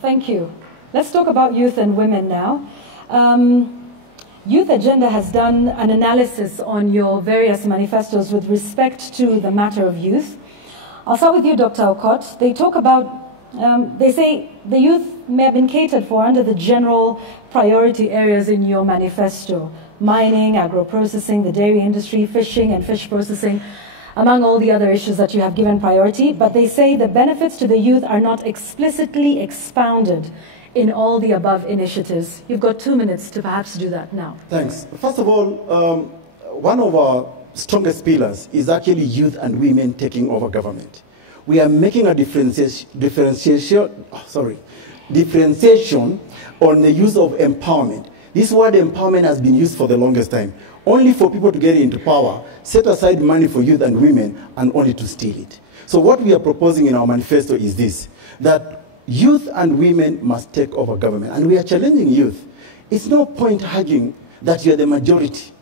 Thank you. Let's talk about youth and women now. Youth Agenda has done an analysis on your various manifestos with respect to the matter of youth. I'll start with you, Dr. Okot. They talk about, they say the youth may have been catered for under the general priority areas in your manifesto: mining, agro-processing, the dairy industry, fishing and fish processing, among all the other issues that you have given priority. But they say the benefits to the youth are not explicitly expounded in all the above initiatives. You've got 2 minutes to perhaps do that now. Thanks. First of all, one of our strongest pillars is actually youth and women taking over government. We are making a differentiation on the use of empowerment. This word empowerment has been used for the longest time. Only for people to get into power, set aside money for youth and women, and only to steal it. So what we are proposing in our manifesto is this, that youth and women must take over government. And we are challenging youth. It's no point arguing that you are the majority,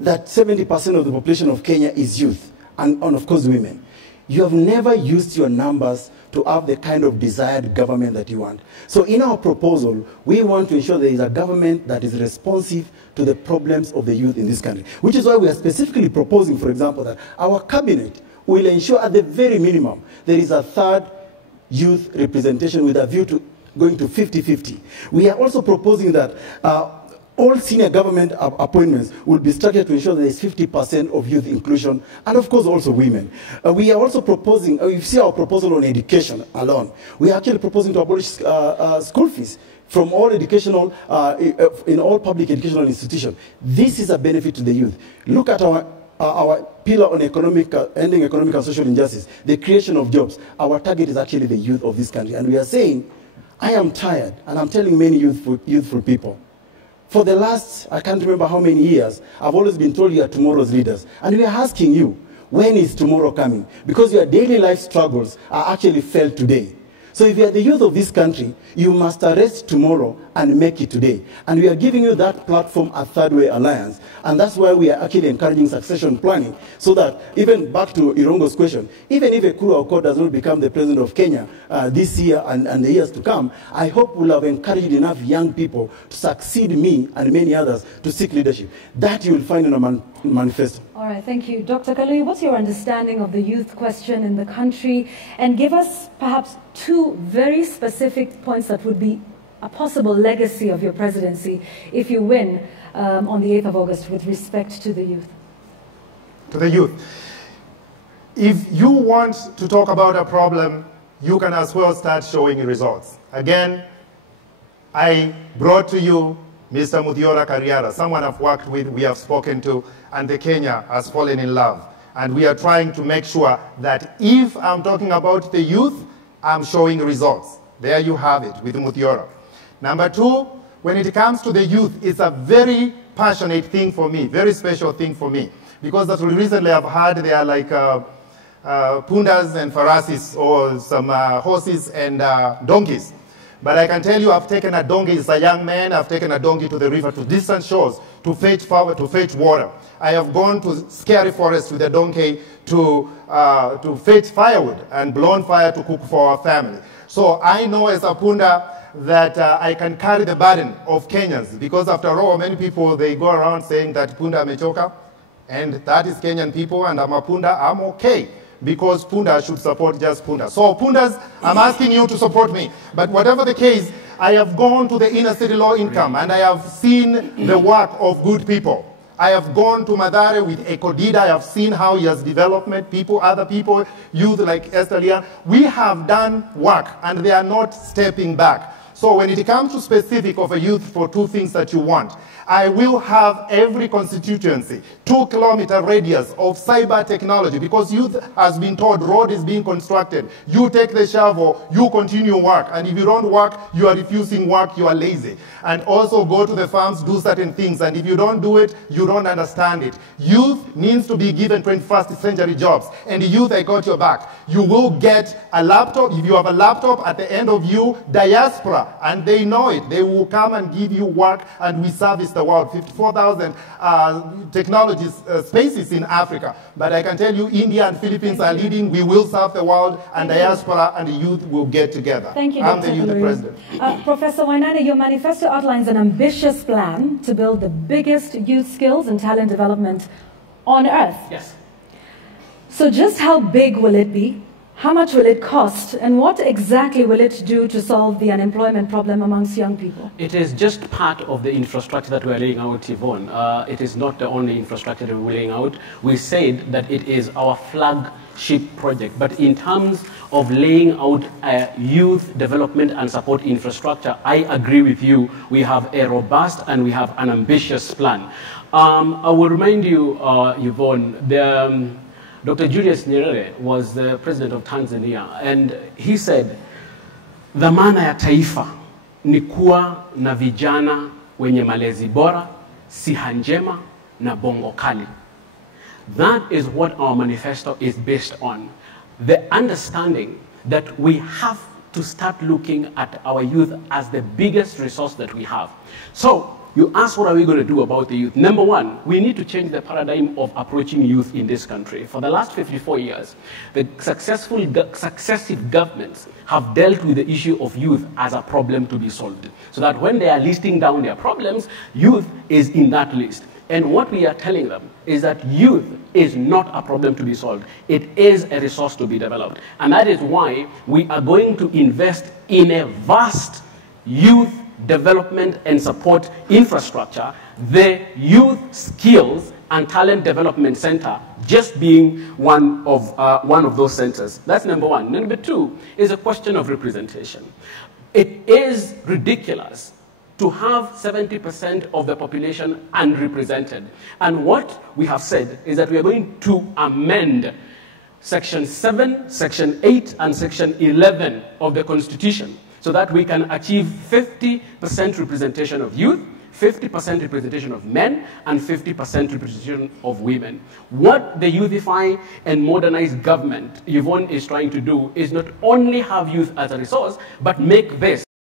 that 70% of the population of Kenya is youth, and of course women. You have never used your numbers to have the kind of desired government that you want. So in our proposal, we want to ensure there is a government that is responsive to the problems of the youth in this country, which is why we are specifically proposing, for example, that our cabinet will ensure at the very minimum there is a third youth representation with a view to going to 50-50. We are also proposing that all senior government appointments will be structured to ensure there is 50% of youth inclusion, and of course also women. We are also proposing, you see our proposal on education alone, we are actually proposing to abolish school fees from all educational, in all public educational institutions. This is a benefit to the youth. Look at our pillar on ending economic and social injustice, the creation of jobs. Our target is actually the youth of this country. And we are saying, I am tired, and I'm telling many youthful people, for the last, I can't remember how many years, I've always been told you are tomorrow's leaders. And we are asking you, when is tomorrow coming? Because your daily life struggles are actually felt today. So if you are the youth of this country, you must arrest tomorrow and make it today. And we are giving you that platform at Third Way Alliance. And that's why we are actually encouraging succession planning, so that, even back to Irongo's question, even if Ekuru Aukot does not become the president of Kenya this year and the years to come, I hope we'll have encouraged enough young people to succeed me and many others to seek leadership. That you will find in a manifesto. All right, thank you. Dr. Kalui, what's your understanding of the youth question in the country? And give us perhaps 2 very specific points that would be a possible legacy of your presidency if you win on the 8th of August with respect to the youth. To the youth. If you want to talk about a problem, you can as well start showing results. Again, I brought to you Mr. Muthiora Kariara, someone I've worked with, we have spoken to, and the Kenya has fallen in love. And we are trying to make sure that if I'm talking about the youth, I'm showing results. There you have it with Muthiora. Number 2, when it comes to the youth, it's a very passionate thing for me, very special thing for me. Because as we recently have heard, they are like pundas and farasis, or some horses and donkeys. But I can tell you, I've taken a donkey as a young man. I've taken a donkey to the river, to distant shores, to fetch power, to fetch water. I have gone to scary forests with a donkey to fetch firewood and blown fire to cook for our family. So I know as a punda that I can carry the burden of Kenyans, because after all, many people, they go around saying that punda amechoka, and that is Kenyan people, and I'm a punda, I'm okay. Because punda should support just punda. So pundas, I'm asking you to support me. But whatever the case, I have gone to the inner city low income, and I have seen the work of good people. I have gone to Mathare with Ekodida. I have seen how he has development, people, other people, youth like Esther Lian. We have done work, and they are not stepping back. So when it comes to specific of a youth for 2 things that you want, I will have every constituency 2-kilometer radius of cyber technology, because youth has been told road is being constructed. You take the shovel, you continue work. And if you don't work, you are refusing work, you are lazy. And also go to the farms, do certain things. And if you don't do it, you don't understand it. Youth needs to be given 21st century jobs. And the youth, I got your back. You will get a laptop. If you have a laptop, at the end of you, diaspora and they know it. They will come and give you work, and we service the world. 54,000 technology spaces in Africa. But I can tell you, India and Philippines are leading. We will serve the world, and diaspora and the youth will get together. Thank you, I'm Dr. the youth president. Professor Wainaina, your manifesto outlines an ambitious plan to build the biggest youth skills and talent development on earth. Yes. So just how big will it be? How much will it cost? And what exactly will it do to solve the unemployment problem amongst young people? It is just part of the infrastructure that we're laying out, Yvonne. It is not the only infrastructure that we're laying out. We said that it is our flagship project. But in terms of laying out youth development and support infrastructure, I agree with you. We have a robust and we have an ambitious plan. I will remind you, Yvonne, Dr. Julius Nyerere was the president of Tanzania, and he said, dhamana ya taifa ni kuwa na vijana wenye malezi bora, siha njema na bongo kali. That is what our manifesto is based on. The understanding that we have to start looking at our youth as the biggest resource that we have. So, you ask, what are we going to do about the youth? Number one, we need to change the paradigm of approaching youth in this country. For the last 54 years, the successive governments have dealt with the issue of youth as a problem to be solved. So that when they are listing down their problems, youth is in that list. And what we are telling them is that youth is not a problem to be solved. It is a resource to be developed. And that is why we are going to invest in a vast youth development and support infrastructure, the Youth Skills and Talent Development Center just being one of those centers. That's number one. Number two is a question of representation. It is ridiculous to have 70% of the population unrepresented. And what we have said is that we are going to amend Section 7, Section 8, and Section 11 of the Constitution, so that we can achieve 50% representation of youth, 50% representation of men, and 50% representation of women. What the Youthify and Modernized government, Yvonne, is trying to do is not only have youth as a resource, but make this